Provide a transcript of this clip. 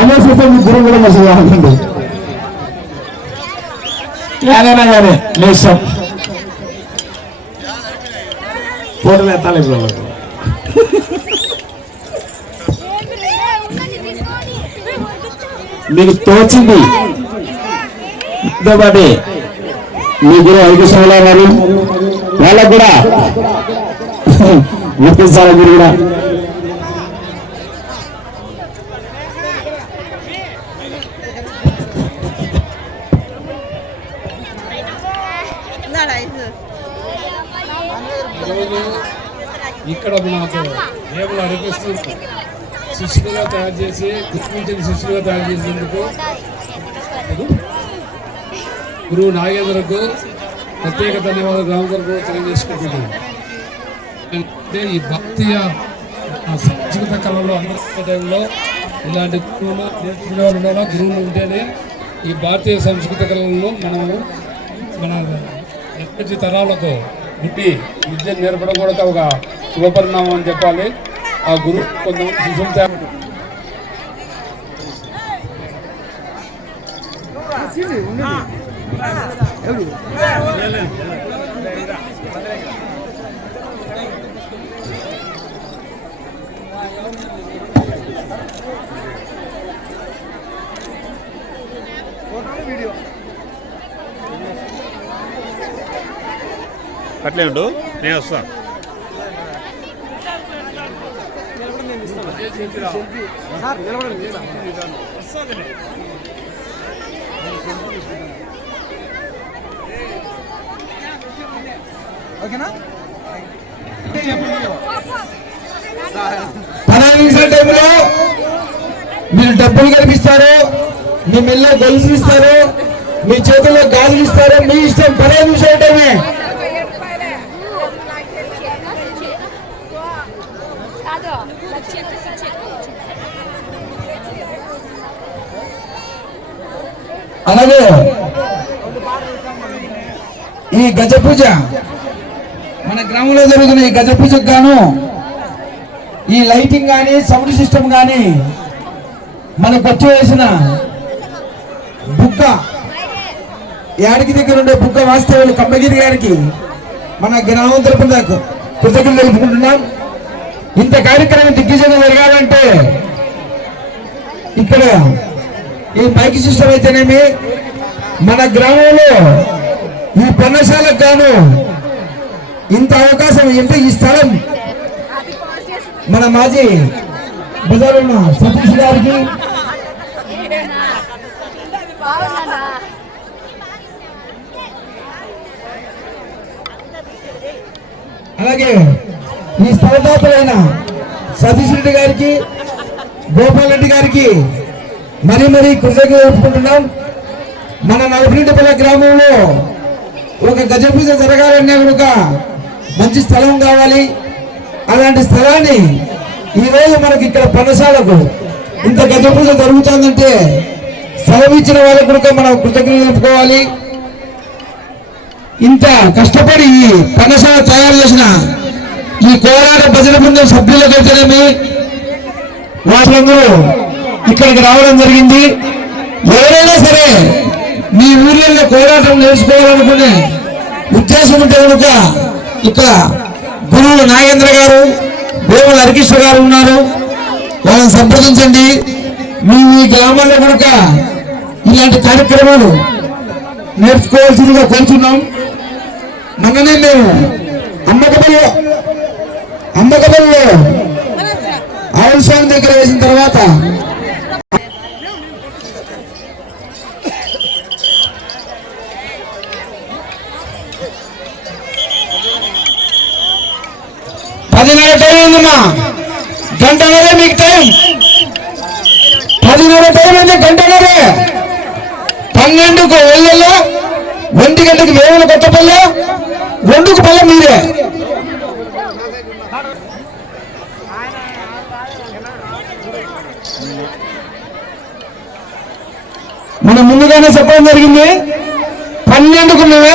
అనేసి ముగ్గురు కూడా మసలు కావాలండి ఏదైనా కానీ లేచాం ఫోటోలు ఎత్తాలి ఇప్పుడు వాళ్ళకు. మీకు తోచింది. ఇంతోపాటి మీ గురు ఐకృష్ణ గారు వాళ్ళకు కూడా. గుర్తించాలి మీరు కూడా. ఇక్కడ మాకు దేవుడు అనిపిస్తూ శిష్యులుగా తయారు చేసి గుర్తించిన శిష్యులుగా తయారు చేసేందుకు గురువు నాగేంద్రకు ప్రత్యేక ధన్యవాదాలు గ్రామకు తెలియజేసుకుంటున్నాను. అంటే ఈ భక్తియ ఆ సంస్కృత కళలో అందరిలో ఇలాంటి గురువులు వాళ్ళు ఉండాలా? గురువులు ఉంటేనే ఈ భారతీయ సంస్కృత కళలను మనము మన ఎప్పటి తరాలకు పుట్టి విద్య నేర్పడం కూడా ఒక శుభపరిణామం అని చెప్పాలి ఆ గురు కొంతమంది శిశువులు తేవడం Thank you. అట్లే ఉండు. నేను వస్తాను నిమిషాల టైంలో మీరు డబ్బులు కనిపిస్తారు మీ మెల్ల గొలుసులు ఇస్తారు మీ చేతుల్లో గాజులు ఇస్తారు మీ ఇష్టం పదహారు నిమిషాల టైమే. అలాగే ఈ గజ పూజ మన గ్రామంలో జరుగుతున్న ఈ గజ పూజకు గాను ఈ లైటింగ్ కానీ సౌండ్ సిస్టమ్ కానీ మనకు వచ్చి వేసిన బుక్క యాడికి దగ్గర ఉండే బుక్క వాస్తవులు కంబగిరి గారికి మన గ్రామం తరపున కృతజ్ఞతలు తెలుపుకుంటున్నాం. ఇంత కార్యక్రమం దిగ్విజయం జరగాలంటే ఇక్కడ ఈ పైకి సిస్టమ్ అయితేనేమి? మన గ్రామంలో ఈ పర్ణశాలకు గాను ఇంత అవకాశం అంటే ఈ స్థలం మన మాజీ బజార్ ఉన్న సతీష్ గారికి. అలాగే ఈ స్థలదాతలైన సతీష్ రెడ్డి గారికి గోపాల్ రెడ్డి గారికి మరీ మరీ కృతజ్ఞత చెప్పుకుంటున్నాం మన నలభైపల్లి గ్రామంలో ఒక గజ పూజ జరగాలన్నా కనుక మంచి స్థలం కావాలి. అలాంటి స్థలాన్ని ఈ రోజు మనకి ఇక్కడ పనసాలకు ఇంత గజ పూజ జరుగుతుందంటే స్థలం ఇచ్చిన వాళ్ళకు కనుక మనం కృతజ్ఞత చెప్పుకోవాలి. ఇంత కష్టపడి ఈ పనసాల తయారు చేసిన ఈ కోలాట భజన బృందం సభ్యులకైతేనేమి వాళ్ళందరూ ఇక్కడికి రావడం జరిగింది. ఎవరైనా సరే మీ ఊర్లలో కోలాటం నేర్చుకోవాలనుకునే ఉద్దేశం ఉంటే కనుక ఇక్కడ గురువులు నాగేంద్ర గారు వేముల హరికృష్ణ గారు ఉన్నారు. వాళ్ళని సంప్రదించండి. మీ మీ గ్రామాల్లో కనుక ఇలాంటి కార్యక్రమాలు నేర్చుకోవాల్సిందిగా కోరుతున్నాం మొన్ననే మేము అమ్మకబల్లో అమ్మకబల్లో ఆవుల స్వామి దగ్గర వేసిన తర్వాత పదిన్నర గంటన్నరే మీకు టైం పదిన్నర టైం అంటే గంటన్నరే. పన్నెండుకు ఒళ్ళల్లో ఒంటి గంటకి వేవుల కొత్తపల్లె రెండుకు పల్లె మీరే. మనం ముందుగానే చెప్పడం జరిగింది. పన్నెండుకు మేము